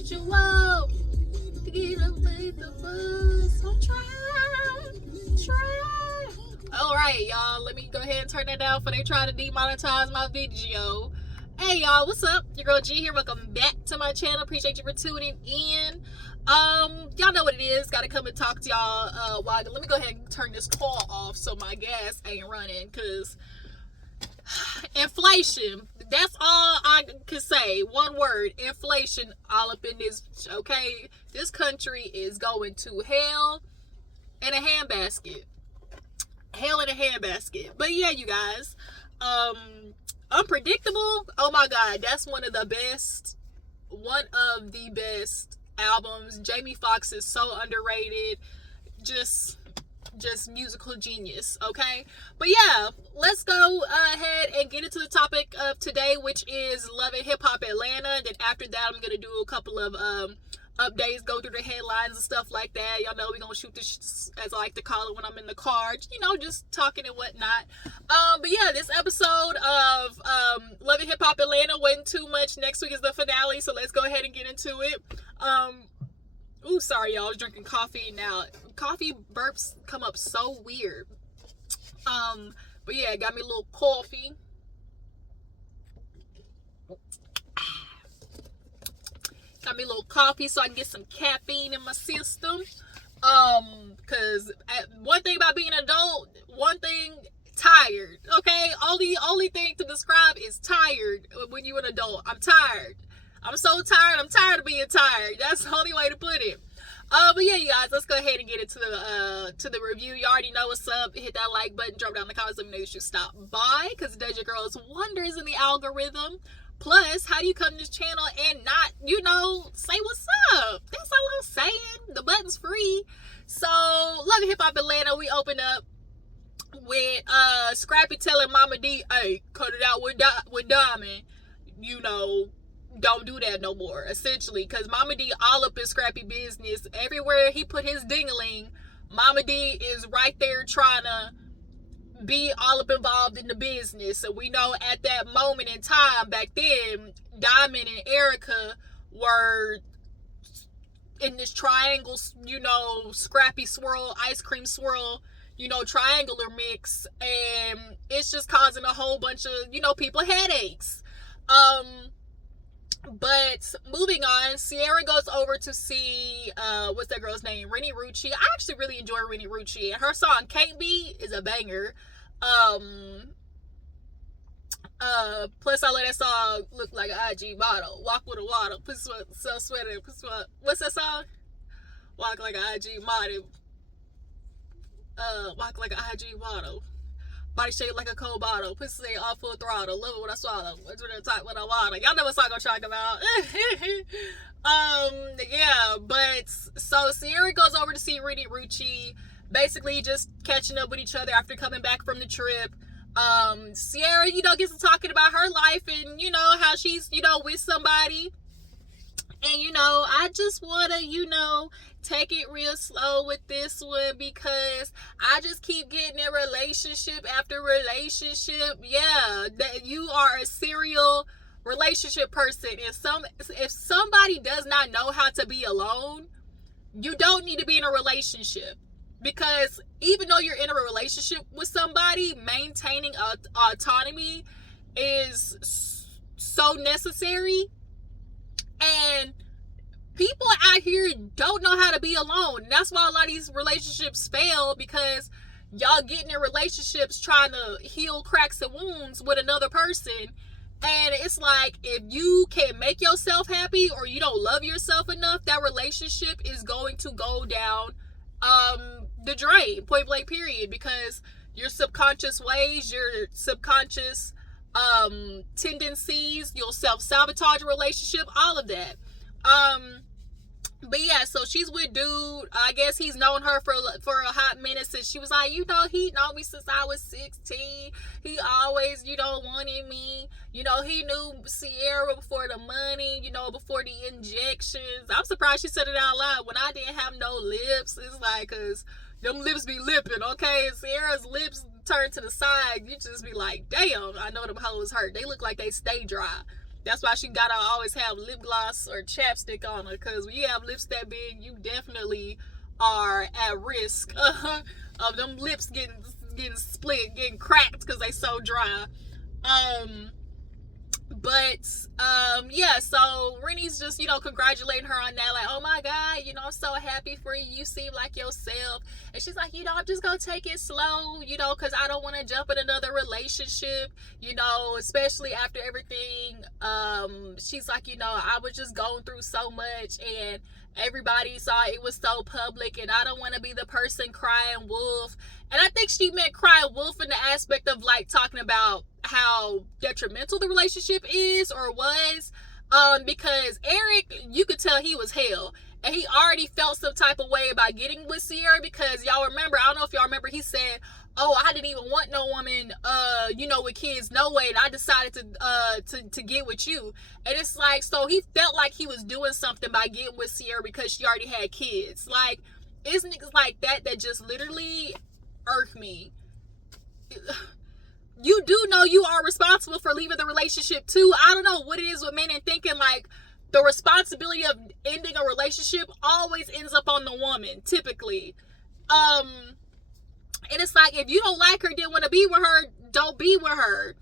usual. To get away the bus. I'm trying. Alright, y'all. Let me go ahead and turn that down before they try to demonetize my video. Hey, y'all. What's up? Your girl G here. Welcome back to my channel. Appreciate you for tuning in. Y'all know what it is. Gotta come and talk to y'all. Let me go ahead and turn this call off so my gas ain't running, because inflation, that's all I can say. One word: inflation. All up in this. Okay, this country is going to hell in a handbasket. Hell in a handbasket. But yeah, you guys, unpredictable. Oh my god, that's one of the best albums. Jamie Foxx is so underrated. Just musical genius. Okay, but yeah, let's go ahead and get into the topic of today, which is Love and Hiphop Atlanta. Then after that, I'm gonna do a couple of updates, go through the headlines and stuff like that. Y'all know we're gonna shoot this, as I like to call it, when I'm in the car, just talking and whatnot. But yeah, this episode of Love and Hiphop Atlanta wasn't too much. Next week is the finale, so let's go ahead and get into it. Ooh, sorry, y'all. I was drinking coffee. Now, coffee burps come up so weird. But yeah, got me a little coffee. Got me a little coffee so I can get some caffeine in my system. Because one thing about being an adult, tired. Okay, only thing to describe is tired when you're an adult. I'm tired. I'm so tired. I'm tired of being tired. That's the only way to put it. But yeah, you guys, let's go ahead and get into the review. You already know what's up. Hit that like button, drop down in the comments, let me know you should stop by, because it does your girls wonders in the algorithm. Plus, how do you come to this channel and not, say what's up? That's all I'm saying. The button's free. So, Love and Hiphop Atlanta, we open up with Scrappy telling Mama D, hey, cut it out with Diamond. Don't do that no more, essentially, because Mama D all up in Scrappy business. Everywhere he put his dingling, Mama D is right there trying to be all up involved in the business. So we know at that moment in time back then, Diamond and Erica were in this triangle, Scrappy swirl, ice cream swirl, triangular mix, and it's just causing a whole bunch of, people headaches. But moving on, Sierra goes over to see, what's that girl's name? Rennie Rucci. I actually really enjoy Rennie Rucci. Her song Can't Be is a banger. Plus I let that song look like an IG model. Walk with a waddle. Sell sweater. What's that song? Walk like an IG model. Walk like an IG model. Body shaped like a cold bottle. Pussy all full throttle. Love it when I swallow. What's when I talk when I water. Y'all know what song I'm talking about. Yeah, but so Sierra goes over to see Rennie Rucci, basically just catching up with each other after coming back from the trip. Sierra, gets to talking about her life and, how she's, with somebody. And, I just want to, take it real slow with this one, because I just keep getting in relationship after relationship. Yeah, that you are a serial relationship person. If somebody does not know how to be alone, you don't need to be in a relationship. Because even though you're in a relationship with somebody, maintaining autonomy is so necessary. And people out here don't know how to be alone. And that's why a lot of these relationships fail, because y'all getting in relationships trying to heal cracks and wounds with another person. And it's like, if you can't make yourself happy, or you don't love yourself enough, that relationship is going to go down the drain, point blank period, because your subconscious ways, your subconscious tendencies, you'll self-sabotage a relationship, all of that. But yeah, so she's with dude. I guess he's known her for a hot minute, since she was like, he known me since I was 16. He always, wanted me. He knew Sierra before the money, before the injections. I'm surprised she said it out loud when I didn't have no lips. It's like, cause them lips be lipping, okay? Sierra's lips turn to the side, you just be like, damn, I know them hoes hurt. They look like they stay dry. That's why she gotta always have lip gloss or chapstick on her, because when you have lips that big, you definitely are at risk of them lips getting split, getting cracked because they so dry. Yeah, so Rennie's just, congratulating her on that, like, oh my God, I'm so happy for you. You seem like yourself. And she's like, I'm just gonna take it slow, because I don't want to jump in another relationship, especially after everything. She's like, I was just going through so much, and everybody saw it was so public, and I don't want to be the person crying wolf. And I think she meant crying wolf in the aspect of like talking about how detrimental the relationship is or was. Because Eric, you could tell he was hell. And he already felt some type of way about getting with Sierra, because y'all remember, I don't know if y'all remember, he said, oh, I didn't even want no woman, with kids, no way, and I decided to get with you. And it's like, so he felt like he was doing something by getting with Sierra because she already had kids. Like, it's niggas like that just literally irk me. You do know you are responsible for leaving the relationship too. I don't know what it is with men and thinking like the responsibility of ending a relationship always ends up on the woman, typically. And it's like, if you don't like her, didn't want to be with her, don't be with her.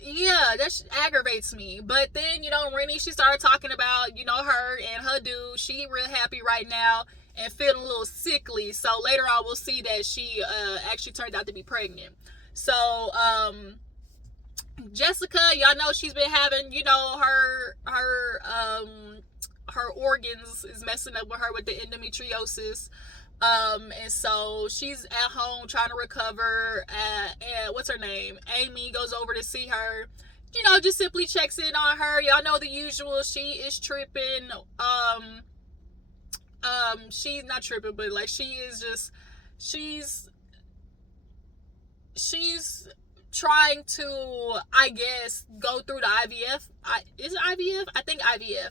Yeah, that aggravates me. But then, Rennie, she started talking about, her and her dude. She real happy right now and feeling a little sickly. So later on, we'll see that she actually turned out to be pregnant. So, Jessica, y'all know she's been having, her organs is messing up with her with the endometriosis. And so she's at home trying to recover. And what's her name? Amy goes over to see her. Just simply checks in on her. Y'all know the usual. She is tripping. She's not tripping, but like she's trying to, I guess, go through the IVF. Is it IVF? I think IVF.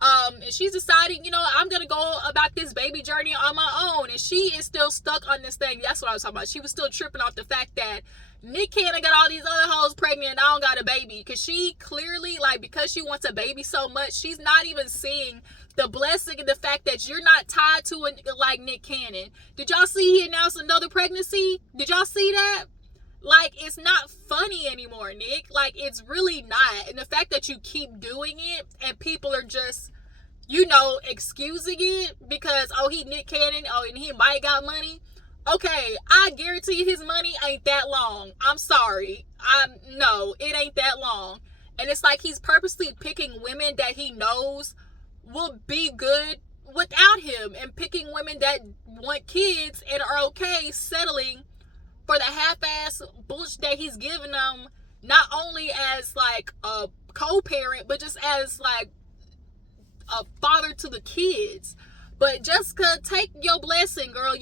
And she's deciding, I'm going to go about this baby journey on my own. And she is still stuck on this thing. That's what I was talking about. She was still tripping off the fact that Nick Cannon got all these other hoes pregnant and I don't got a baby. Because she clearly, because she wants a baby so much, she's not even seeing the blessing and the fact that you're not tied to like Nick Cannon. Did y'all see he announced another pregnancy? Did y'all see that? It's not funny anymore, Nick. It's really not. And the fact that you keep doing it and people are just, excusing it because, oh, he Nick Cannon, oh, and he might got money. Okay, I guarantee you his money ain't that long. I'm sorry. No, it ain't that long. And it's like he's purposely picking women that he knows will be good without him and picking women that want kids and are okay settling for the half-ass bullshit that he's giving them, not only as a co-parent, but just as a father to the kids. But Jessica, take your blessing, girl.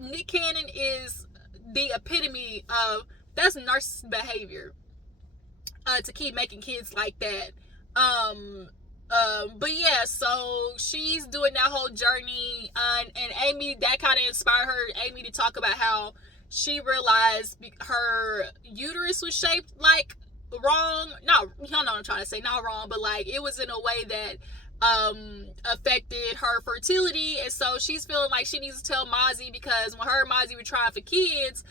Nick Cannon is the epitome of, that's narcissist behavior, to keep making kids like that. But yeah, so she's doing that whole journey, and Amy, that kind of inspired Amy to talk about how she realized her uterus was shaped wrong. Not, you know what I'm trying to say, not wrong, but it was in a way that affected her fertility. And so she's feeling like she needs to tell Mozzie, because when her and Mozzie were trying for kids,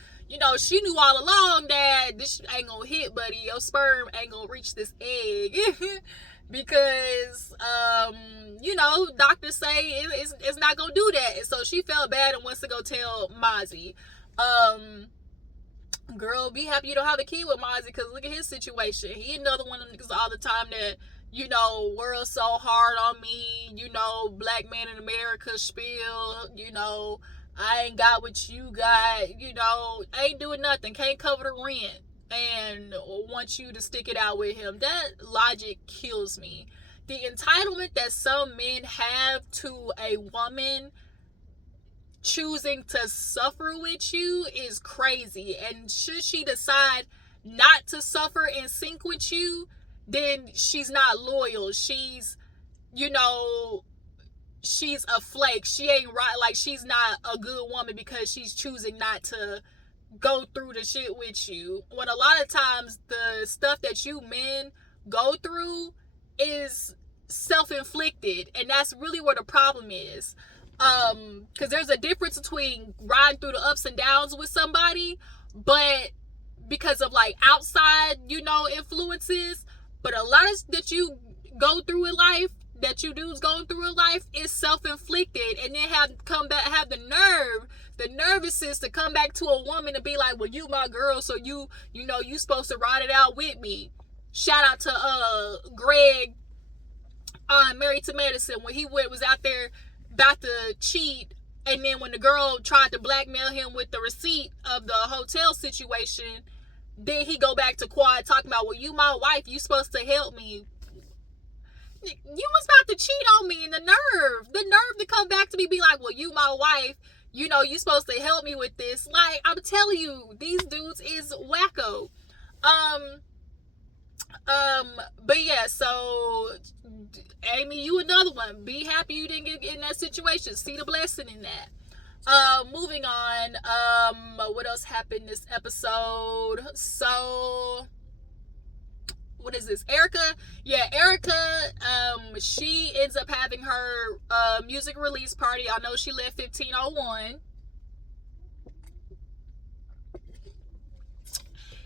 she knew all along that this ain't gonna hit, buddy. Your sperm ain't gonna reach this egg. Because doctors say it's not gonna do that. And so she felt bad and wants to go tell Mozzie. Girl, be happy you don't have a kid with Mozzie, because look at his situation. He another one of them niggas all the time that, world so hard on me, black man in America spiel, I ain't got what you got, ain't doing nothing, can't cover the rent, and wants you to stick it out with him. That logic kills me. The entitlement that some men have to a woman choosing to suffer with you is crazy. And should she decide not to suffer and sink with you, then she's not loyal. She's she's a flake. She ain't right. She's not a good woman because she's choosing not to go through the shit with you. When a lot of times the stuff that you men go through is self-inflicted, and that's really where the problem is. Because there's a difference between riding through the ups and downs with somebody, but because of like outside, influences, but a lot of that you go through in life, that you dudes going through in life, is self-inflicted, and then have the nervousness to come back to a woman and be like, well, you my girl, so you supposed to ride it out with me. Shout out to Greg on Married to Medicine, when he was out there about to cheat, and then when the girl tried to blackmail him with the receipt of the hotel situation, then he go back to Quad talking about, well, you my wife, you supposed to help me. You was about to cheat on me, and the nerve to come back to me, be like, well, you my wife, you supposed to help me with this. Like, I'm telling you, these dudes is wacko. But yeah, so Amy, you another one. Be happy you didn't get in that situation. See the blessing in that. Moving on. What else happened this episode? So, what is this? Erica. Yeah, Erica. She ends up having her music release party. I know she left 1501.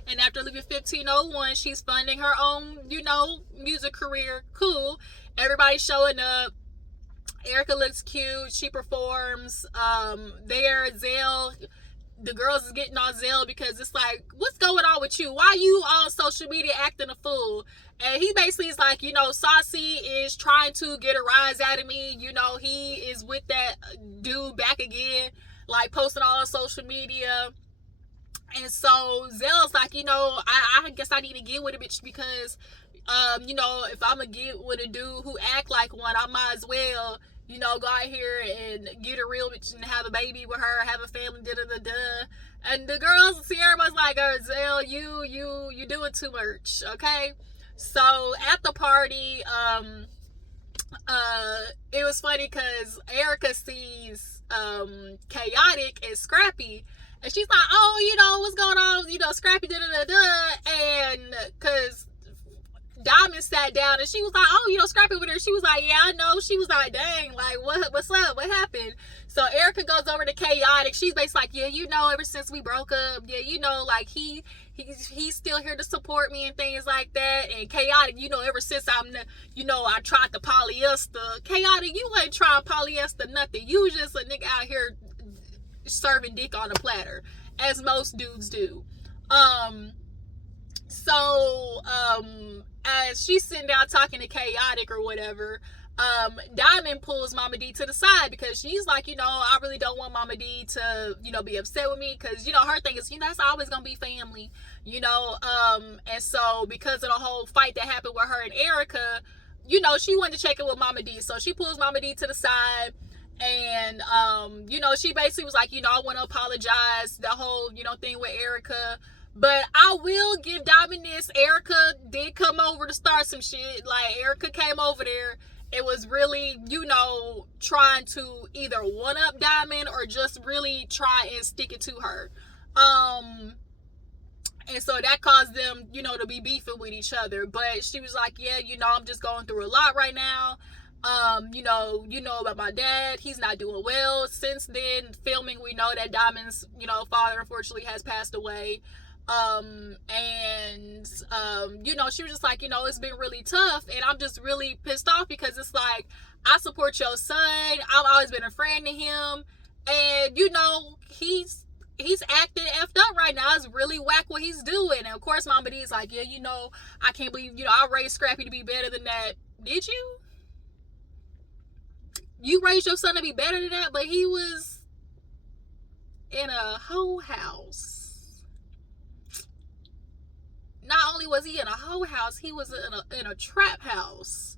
And after leaving 1501, she's funding her own, music career. Cool. Everybody's showing up. Erica looks cute. She performs. There, Zell, the girls is getting on Zell because it's like, what's going on with you? Why you on social media acting a fool? And he basically is like, Saucy is trying to get a rise out of me. He is with that dude back again, like posting all on social media. And so Zell's like, I guess I need to get with a bitch because, if I'm going to get with a dude who act like one, I might as well, go out here and get a real bitch and have a baby with her, have a family, da-da-da-da. And the girls, see, everybody's like, oh, Zell, you doing too much, okay? So at the party, it was funny because Erica sees Chaotic and Scrappy. And she's like, oh, what's going on? Scrappy, da-da-da-da. And because Diamond sat down and she was like, oh, Scrappy with her. She was like, yeah, I know. She was like, dang, like, what's up? What happened? So Erica goes over to Chaotic. She's basically like, yeah, ever since we broke up, yeah, like, he's still here to support me and things like that. And Chaotic, ever since I tried the polyester. Chaotic, you ain't trying polyester nothing. You just a nigga out here serving dick on a platter, as most dudes do. As she's sitting down talking to Chaotic or whatever, Diamond pulls Mama D to the side because she's like, I really don't want Mama D to, be upset with me because, her thing is, it's always gonna be family, and so because of the whole fight that happened with her and Erica, she wanted to check in with Mama D, so she pulls Mama D to the side. And she basically was like, I want to apologize, the whole thing with Erica, but I will give Diamond this. Erica did come over to start some shit. Like, Erica came over there. It was really, trying to either one up Diamond or just really try and stick it to her. And so that caused them, to be beefing with each other. But she was like, yeah, I'm just going through a lot right now. You know about my dad. He's not doing well. Since then, filming, we know that Diamond's, father unfortunately has passed away. She was just like, it's been really tough, and I'm just really pissed off because it's like, I support your son. I've always been a friend to him, and he's acting effed up right now. It's really whack what he's doing. And of course, Mama D's like, yeah, I can't believe, I raised Scrappy to be better than that. Did you? You raised your son to be better than that, but he was in a hoe house. Not only was he in a hoe house, he was in a trap house.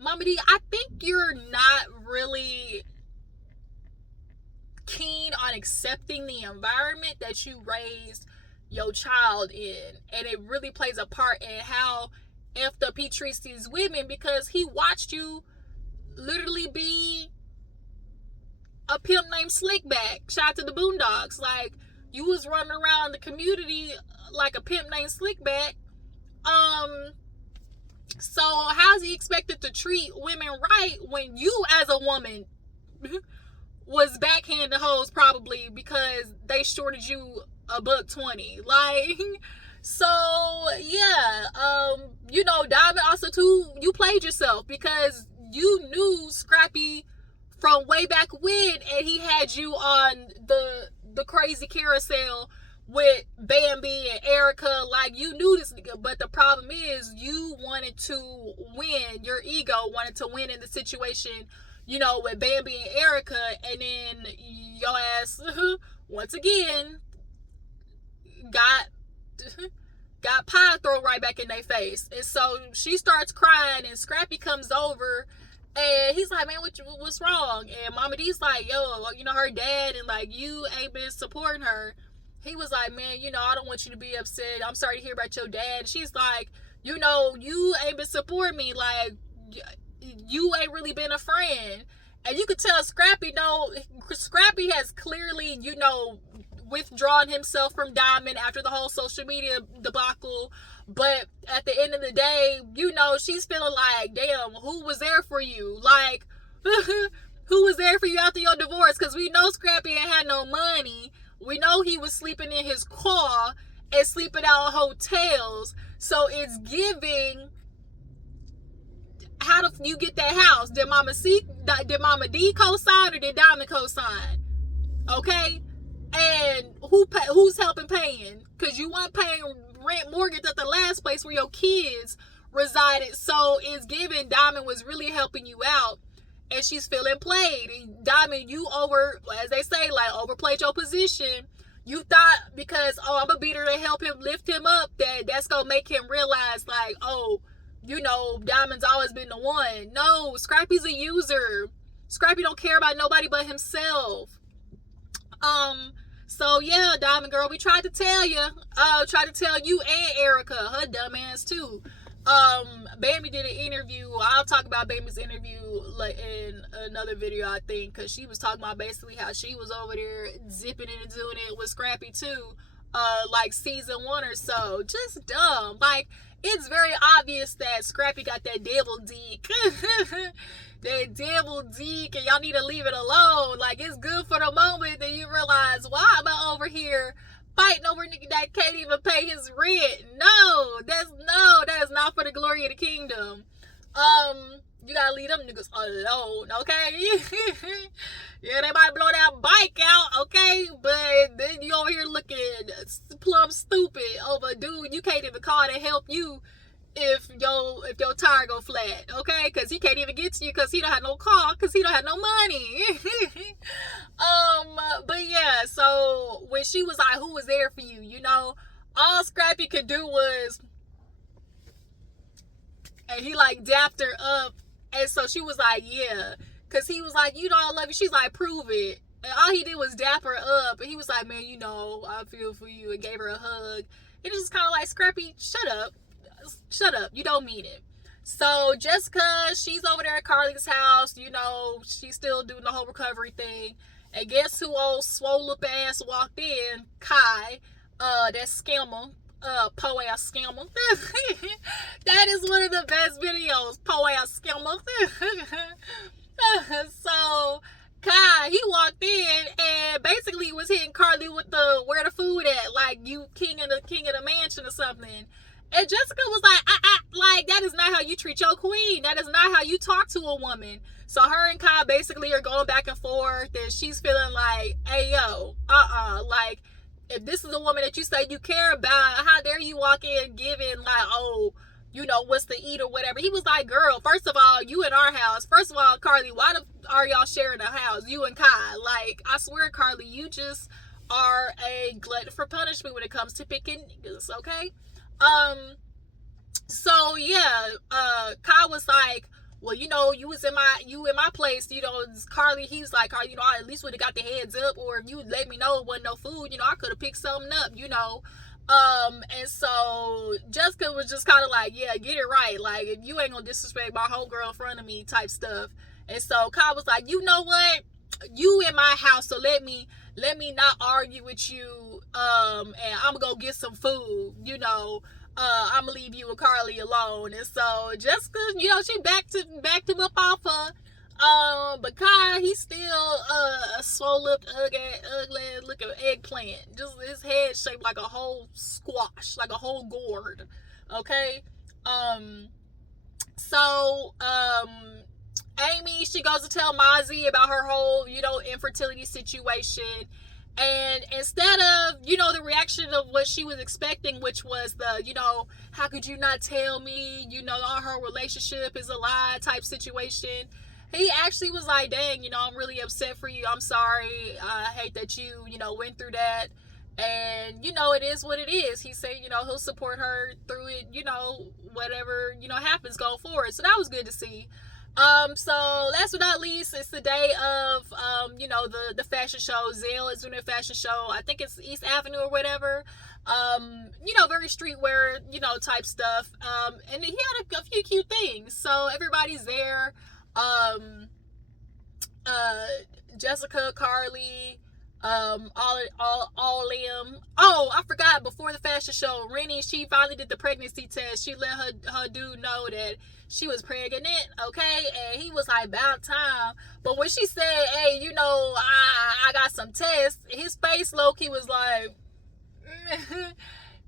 Mama D, I think you're not really keen on accepting the environment that you raised your child in. And it really plays a part in how effed up he treats these women, because he watched you literally be a pimp named Slickback. Shout out to the Boondocks. Like, you was running around the community like a pimp named Slickback. So how's he expected to treat women right when you as a woman was backhanding hoes probably because they shorted you $1.20? Like, so yeah, Diamond also too, you played yourself because you knew Scrappy from way back when, and he had you on the crazy carousel with Bambi and Erica. Like, you knew this nigga, but the problem is you wanted to win. Your ego wanted to win in the situation, with Bambi and Erica, and then your ass once again got pie thrown right back in their face. And so she starts crying, and Scrappy comes over, and he's like, man, what's wrong? And Mama D's like, yo, her dad, and like, you ain't been supporting her. He was like, man, I don't want you to be upset. I'm sorry to hear about your dad. She's like, you ain't been supporting me. Like, you ain't really been a friend. And you could tell Scrappy has clearly, withdrawn himself from Diamond after the whole social media debacle. But at the end of the day, she's feeling like, damn, who was there for you? Like, who was there for you after your divorce? Because we know Scrappy ain't had no money. We know he was sleeping in his car and sleeping out in hotels. So it's giving, how do you get that house? Did Mama D co-sign, or did Diamond co-sign? Okay? And who's helping paying? Because you weren't paying rent, mortgage at the last place where your kids resided. So it's giving Diamond was really helping you out, and she's feeling played. And Diamond, you as they say, like, overplayed your position. You thought because, I'm gonna beat her to help him lift him up, that's gonna make him realize, like, Diamond's always been the one. No, Scrappy's a user. Scrappy don't care about nobody but himself. So yeah, Diamond Girl, we tried to tell you. Tried to tell you and Erica, her dumb ass too. Bambi did an interview. I'll talk about Bambi's interview in another video, I think, because she was talking about basically how she was over there zipping it and doing it with Scrappy too, like season 1 or so. Just dumb. Like, it's very obvious that Scrappy got that devil dick. That devil dick, and y'all need to leave it alone. Like, it's good for the moment, then you realize, why am I over here fighting over a nigga that can't even pay his rent? That is not for the glory of the kingdom. You gotta leave them niggas alone, okay? Yeah, they might blow that bike out, okay? But then you over here looking plumb stupid over a dude you can't even call to help you if your tire go flat, okay? Because he can't even get to you because he don't have no car, because he don't have no money. But yeah, so when she was like, who was there for you, all Scrappy could do was, and he like dapped her up, and so she was like, yeah, because he was like, I love you. She's like, prove it. And all he did was dap her up, and he was like, man, I feel for you, and gave her a hug. It was just kind of like, Scrappy, shut up, you don't mean it. So just because she's over there at Karlie's house, she's still doing the whole recovery thing. And guess who old swole up ass walked in? Kai, that scammer, po ass scammer. That is one of the best videos, po ass scammer. So Kai, he walked in and basically was hitting Karlie with the where the food at, like, you king of the mansion or something. And Jessica was like, that is not how you treat your queen. That is not how you talk to a woman. So her and Kai basically are going back and forth, and she's feeling like, hey, yo, like, if this is a woman that you say you care about, how dare you walk in giving, like, oh, what's to eat or whatever. He was like, girl, first of all, you in our house. First of all, Karlie, why are y'all sharing a house, you and Kai? Like, I swear, Karlie, you just are a glutton for punishment when it comes to picking niggas, okay? So yeah, Kai was like, well, you in my place, Karlie, he was like, I at least would have got the heads up, or if you let me know it wasn't no food, I could have picked something up, and so Jessica was just kind of like, yeah, get it right, like, if you ain't gonna disrespect my homegirl in front of me type stuff. And so Kai was like, you know what, you in my house, so let me not argue with you, and I'm gonna go get some food, I'm gonna leave you and Karlie alone. And so Jessica, you know, she backed him up off her. But Kai, he's still a swole up, ugly looking eggplant. Just his head shaped like a whole squash, like a whole gourd. Okay. So Amy, she goes to tell Mozzie about her whole, you know, infertility situation. And instead of, you know, the reaction of what she was expecting, which was the, you know, how could you not tell me, you know, our whole relationship is a lie type situation, he actually was like, dang, you know, I'm really upset for you. I'm sorry. I hate that you know, went through that. And, you know, it is what it is. He said, you know, he'll support her through it, you know, whatever, you know, happens going forward. So that was good to see. So last but not least, it's the day of, you know, the fashion show. Zale is doing a fashion show. I think it's East Avenue or whatever. You know, very streetwear, you know, type stuff. And he had a few cute things. So everybody's there. Jessica, Karlie, all them. Oh, I forgot, before the fashion show, Rennie, she finally did the pregnancy test. She let her dude know that she was pregnant, okay? And he was like, about time. But when she said, hey, you know, I got some tests, his face, low-key, was like,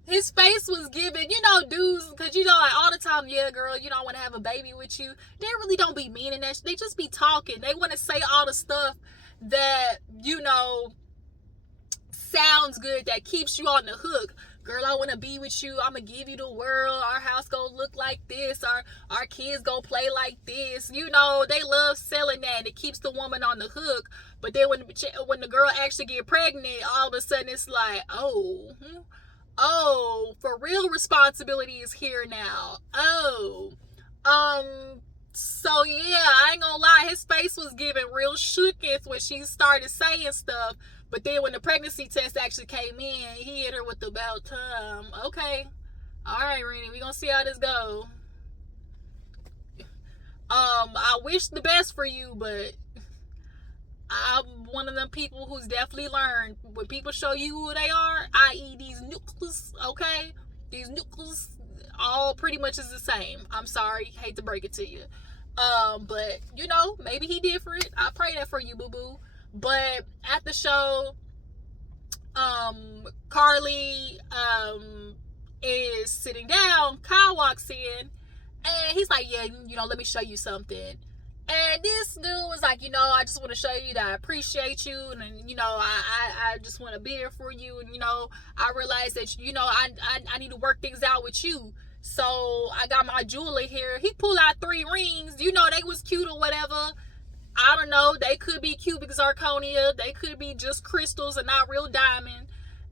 his face was giving, you know, dudes, because, you know, like, all the time, yeah, girl, you know, I want to have a baby with you. They really don't be meaning that. They just be talking. They want to say all the stuff that, you know, sounds good, that keeps you on the hook. Girl, I want to be with you. I'm going to give you the world. Our house going to look like this. Our kids going to play like this. You know, they love selling that, and it keeps the woman on the hook. But then when the girl actually get pregnant, all of a sudden it's like, oh, for real, responsibility is here now. So yeah, I ain't gonna lie, his face was giving real shooketh when she started saying stuff. But then when the pregnancy test actually came in, he hit her with the about time. Okay. All right, Rennie, we gonna see how this go. I wish the best for you, but I'm one of them people who's definitely learned when people show you who they are, i.e. these nucleus, okay? These nucleus all pretty much is the same. I'm sorry, hate to break it to you. But you know, maybe he different. I pray that for you, boo-boo. But at the show, Karlie is sitting down. Kyle walks in, and he's like, yeah, you know, let me show you something. And this dude was like, you know, I just want to show you that I appreciate you, and you know, I just want to be here for you, and you know, I realize that, you know, I need to work things out with you. So I got my jeweler here. He pulled out 3 rings. You know, they was cute or whatever. I don't know. They could be cubic zirconia. They could be just crystals and not real diamond.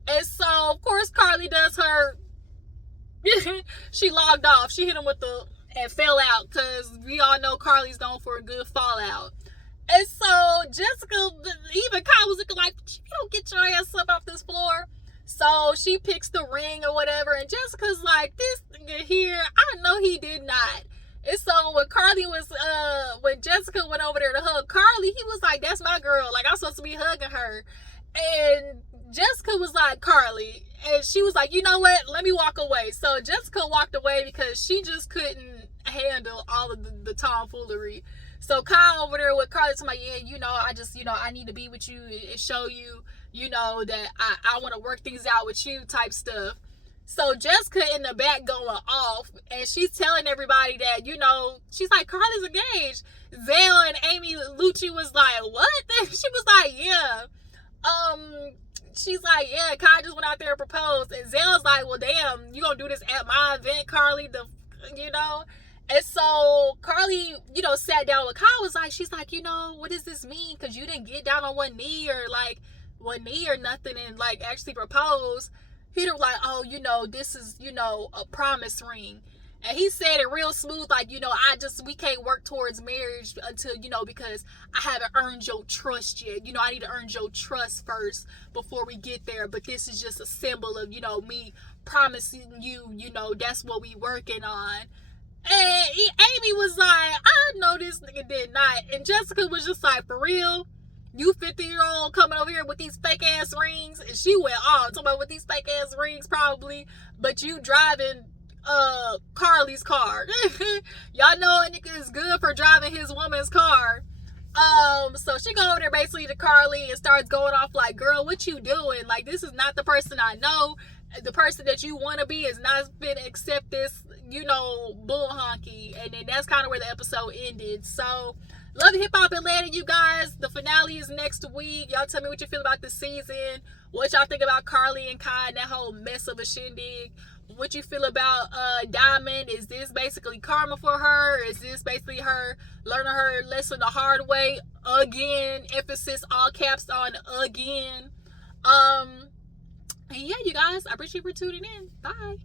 And so, of course, Karlie does her. She logged off. She hit him with the and fell out, because we all know Karlie's known for a good fallout. And so Jessica, even Kyle was looking like, you don't get your ass up off this floor. So she picks the ring or whatever, and Jessica's like, this nigga here, I know he did not. And so when Karlie was, when Jessica went over there to hug Karlie, he was like, that's my girl. Like, I'm supposed to be hugging her. And Jessica was like, Karlie. And she was like, you know what? Let me walk away. So Jessica walked away because she just couldn't handle all of the tomfoolery. So Kyle over there with Karlie told me, yeah, you know, I just, you know, I need to be with you and show you, you know, that I want to work things out with you type stuff. So Jessica in the back going off, and she's telling everybody that, you know, she's like, Karlie's engaged. Zale and Amy Lucci was like, what? She was like, yeah. She's like, yeah, Kai just went out there and proposed. And Zale's like, well, damn, you gonna do this at my event, Karlie? You know? And so Karlie, you know, sat down with Kai, was like, she's like, you know, what does this mean? Because you didn't get down on one knee or nothing and like actually propose. He was like, oh, you know, this is, you know, a promise ring. And he said it real smooth, like, you know, we can't work towards marriage until, you know, because I haven't earned your trust yet. You know, I need to earn your trust first before we get there. But this is just a symbol of, you know, me promising you, you know, that's what we working on. And Amy was like, I know this nigga did not. And Jessica was just like, for real? You 50-year-old coming over here with these fake ass rings? And she went off talking about with these fake ass rings probably, but you driving Karlie's car. Y'all know a nigga is good for driving his woman's car. So she go over there basically to Karlie and starts going off like, girl, what you doing? Like, this is not the person I know. The person that you want to be is not been accept this, bull honky. And then that's kind of where the episode ended. So, love Hiphop Atlanta, you guys. The finale is next week. Y'all tell me what you feel about this season. What y'all think about Karlie and Kai and that whole mess of a shindig. What you feel about Diamond? Is this basically karma for her? Is this basically her learning her lesson the hard way again? Emphasis all caps on again. Yeah, you guys, I appreciate you for tuning in. Bye.